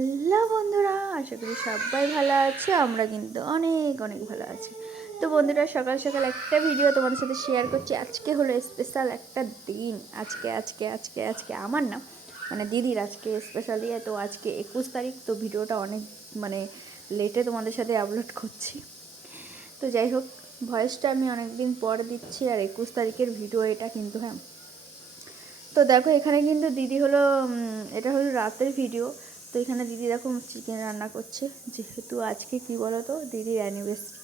Hello বন্ধুরা, আশা করি সবাই ভালো আছে, আমরা কিন্তু অনেক অনেক ভালো আছি। তো বন্ধুরা, সকাল সকাল একটা ভিডিও তোমাদের সাথে শেয়ার করছি। আজকে হলো স্পেশাল একটা দিন। আজকে আজকে আজকে আজকে আমার না মানে দিদির আজকে স্পেশালি তো আজকে একুশ তারিখ, তো ভিডিওটা অনেক মানে লেটে তোমাদের সাথে আপলোড করছি। তো যাই হোক ভয়েসটা আমি অনেক দিন পর দিচ্ছি, আর একুশ তারিখের ভিডিও এটা কিন্তু হ্যাঁ। তো দেখো, এখানে কিন্তু দিদি হলো এটা হলো রাতের ভিডিও তো এখানে দিদি দেখো চিকেন রান্না করছে যেহেতু আজকে কি বলো তো দিদির অ্যানিভার্সারি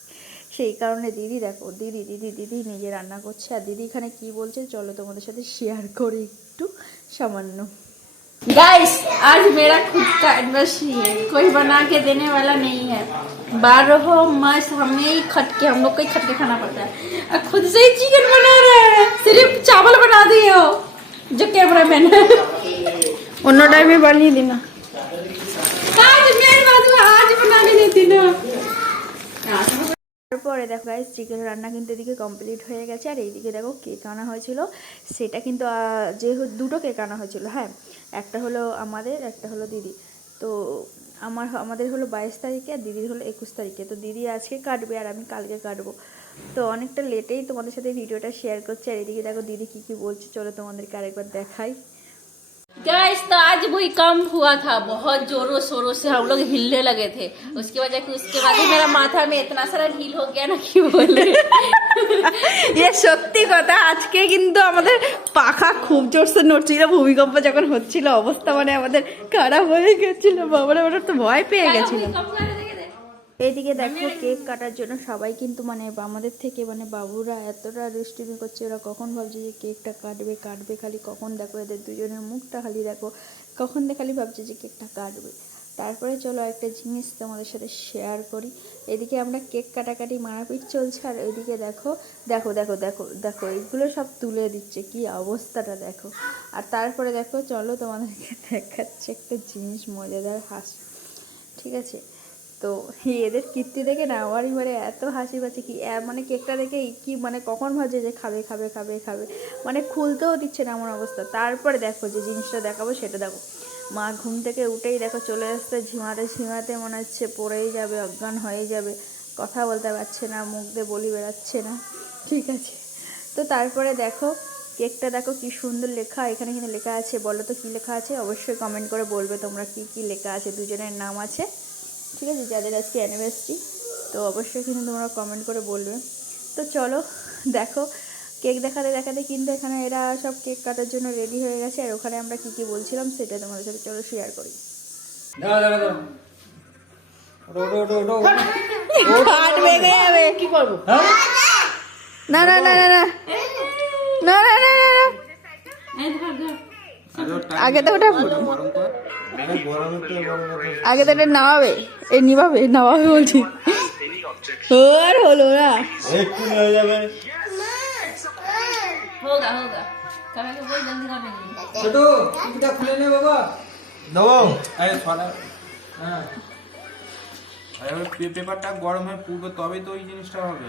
সেই কারণে দিদি দেখো দিদি দিদি দিদি নিজে রান্না করছে আর দিদি এখানে কি বলছে চলো তোমাদের সাথে শেয়ার করি একটু সামান্য गाइस आज मेरा खुद का एनिवर्सरी है कोई बना के देने वाला नहीं है बारह मस्त हमें ही खट के हम लोग को ही खट के खाना पड़ता है और खुद से ही चिकन बना रहे हैं सिर्फ चावल बना दिए हो जो कैमरा मैन है অন্য টাইমে বানিয়ে দিই না आज मेरे बात में आज बना के देती ना তারপরে দেখো গাইস চিকেন রান্না কিন্তু এদিকে কমপ্লিট হয়ে গেছে, আর এইদিকে দেখো কেক আনা হয়েছিল। সেটা কিন্তু যেহেতু দুটো কেক আনা হয়েছিল হ্যাঁ একটা হলো আমাদের, একটা হলো দিদি। তো আমার, আমাদের হলো বাইশ তারিখে, আর দিদির হলো একুশ তারিখে। তো দিদি আজকে কাটবে, আর আমি কালকে কাটবো। তো অনেকটা লেটেই তোমাদের সাথে ভিডিওটা শেয়ার করছি, আর এদিকে দেখো দিদি কী কী বলছে, চলো তোমাদেরকে আরেকবার দেখাই। गाइस तो आज वही कम हुआ था बहुत जोरों शोरों से हम लोग हिलने लगे थे उसकी वजह कि उसके बाद ही मेरा माथा में इतना सारा ढील हो गया ना कि बोले এ সত্যি কথা আজকে কিন্তু আমাদের পাখা খুব জোরসে নড়ছিল ভূমিকম্প যখন হচ্ছিল অবস্থা মানে আমাদের খারাপ হয়ে গেছিল বাবারা ওরা তো ভয় পেয়ে গেছিল এইদিকে দেখো কেক কাটার জন্য সবাই কিন্তু মানে আমাদের থেকে মানে বাবুরা এতটা দুষ্টুমি করছে ওরা কখন ভাবছে যে কেকটা কাটবে কাটবে খালি কখন দেখো এদের দুজনের মুখটা খালি দেখো কখন খালি ভাবছে যে কেকটা কাটবে। তারপরে চলো একটা জিনিস তোমাদের সাথে শেয়ার করি এদিকে আমরা কেক কাটাকাটি মারাপিট চলছে আর ওইদিকে দেখো দেখো দেখো দেখো দেখো এইগুলো সব তুলে দিচ্ছে কি অবস্থাটা দেখো। আর তারপরে দেখো চলো তোমাদেরকে দেখাচ্ছে একটা জিনিস মজাদার হাস ঠিক আছে? তো এদের কীর্তি দেখে না আমারই মানে এত হাসি পাচ্ছে কি মানে কেকটা দেখে কি মানে কখন ভাবছে যে খাবে খাবে খাবে খাবে। মানে খুলতেও দিচ্ছে না এমন অবস্থা। তারপরে দেখো যে জিনিসটা দেখাবো, সেটা দেখো। মা ঘুম থেকে উঠেই দেখো চলে আসতে ঝিমাতে ঝিমাতে মনে হচ্ছে পড়েই যাবে, অজ্ঞান হয়ে যাবে। কথা বলতে পারছে না, মুখ দিয়ে বলি বেরাচ্ছে না। ঠিক আছে। তো তারপরে দেখো, কেকটা দেখো কি সুন্দর লেখা, এখানে কিন্তু লেখা আছে, বলো তো কী লেখা আছে? অবশ্যই কমেন্ট করে বলবে তোমরা কি কি লেখা আছে, দুজনের নাম আছে। ঠিক আছে যাদের আজকে অ্যানিভার্সারি তো অবশ্যই কিন্তু তোমরা কমেন্ট করে বলবে। তো চলো দেখো কেক দেখাতে দেখাতে কিন্তু এখানে এরা সব কেক কাটার জন্য রেডি হয়ে গেছে আর ওখানে আমরা কি কি বলছিলাম সেটা তোমাদের সাথে চলো শেয়ার করি। হ্যাঁ? না না না না না। না না না না না। আগে তো ওটা আগে তো এটা নামাবে। এ নিবাবে নামাবে বলছি। আর হলো না। একটু খুলে হ্যাঁ। গরম হয়ে পুরবে তবে তো ওই জিনিসটা হবে।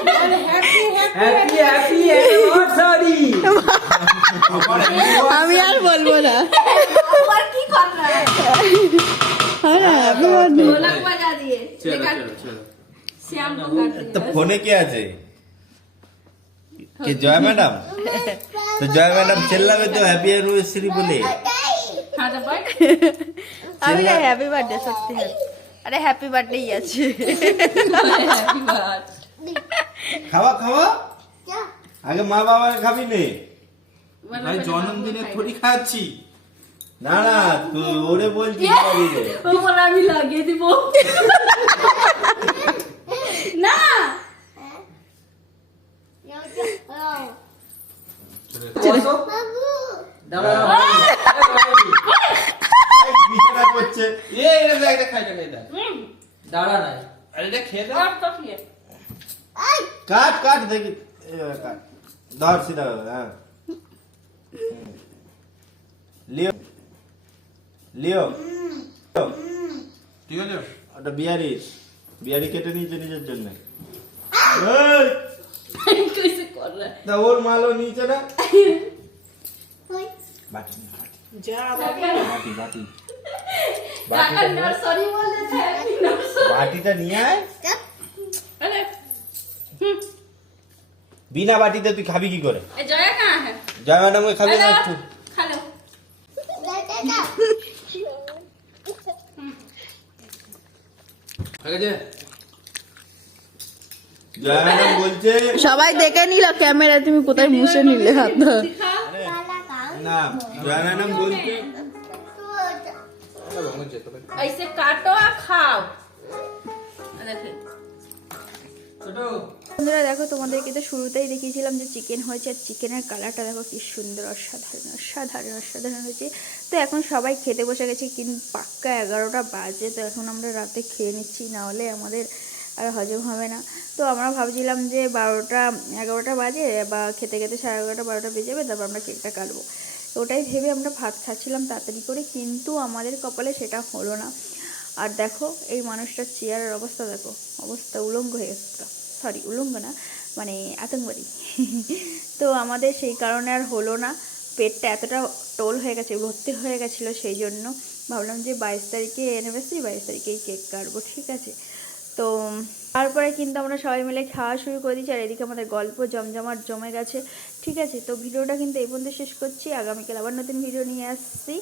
আমি আর বলব না। ফোনে কি আছে? কে জয় ম্যাডাম? তো জয় ম্যাডাম চেল্লাবে তো হ্যাপি অ্যানিভার্সারি বলে। আমি না হ্যাপি বার্থডে সত্যি হ্যাঁ। আরে হ্যাপি বার্থডেই আছে। হ্যাপি বার্থডে খাওয়া খাওয়া? আগে মা বাবার খাবি নে। ভাই জন্মদিনে থরি খাচ্ছি। না না তুই ওরে বলছি আমি লাগিয়ে দিব। না। দাঁড়া না খেয়ে দাও। কাট কাট দেখি। কাট। ধর সিধা হ্যাঁ। লিও। লিও। ঠিক আছে? ওটা বিহারি বিহারি কেটে নিয়েছে নিজের জন্য। ওর মাল ও নিচে না বাটিটা নিয়ে আয়। বিনা বাটিতে তুই খাবি কি করে ए, जया कहाँ है জয় ম্যাডাম খাবি না अरे, একটু खा लो ঠিক আছে জয় ম্যাডাম বলছে সবাই দেখে নিল ক্যামেরা তুমি কোথায় মুছে নিলে হাত दिखा না জয় ম্যাডাম বলছে ऐसे काटो और खाओ देखो ছোট বন্ধুরা, দেখো তোমাদেরকে তো শুরুতেই দেখিয়েছিলাম যে চিকেন হয়েছে আর চিকেনের কালারটা দেখো কি সুন্দর, অসাধারণ অসাধারণ অসাধারণ হয়েছে। তো এখন সবাই খেতে বসে গেছে, কিন্তু পাক্কা এগারোটা বাজে, তো এখন আমরা রাতে খেয়ে নিচ্ছি, না হলে আমাদের আর হজম হবে না। তো আমরা ভাবছিলাম যে বারোটা, এগারোটা বাজে, বা খেতে খেতে সাড়ে এগারোটা, বারোটা বেজে যাবে, তারপর আমরা কেকটা কাটবো। ওটাই ভেবে আমরা ভাত খাচ্ছিলাম তাড়াতাড়ি করে, কিন্তু আমাদের কপালে সেটা হলো না। আর দেখো, এই মানুষটার চেয়ারের অবস্থা, দেখো, অবস্থা উলঙ্গ হয়ে গেছে। সরি উলঙ্গ না মানে আতঙ্কবাদী। তো আমাদের সেই কারণে আর হলো না। পেটটা এতটা টোল হয়ে গেছে, ভর্তি হয়ে গেছিল সেই জন্য। ভাবলাম যে বাইশ তারিখে অ্যানিভার্সারি বাইশ তারিখেই কেক কাটবো, ঠিক আছে? তো তারপরে কিন্তু আমরা সবাই মিলে খাওয়া শুরু করে দিচ্ছি আর এদিকে আমাদের গল্প জমজমাট জমে গেছে, ঠিক আছে? তো ভিডিওটা কিন্তু এই পর্যন্ত শেষ করছি। আগামীকাল আবার নতুন ভিডিও নিয়ে আসছি।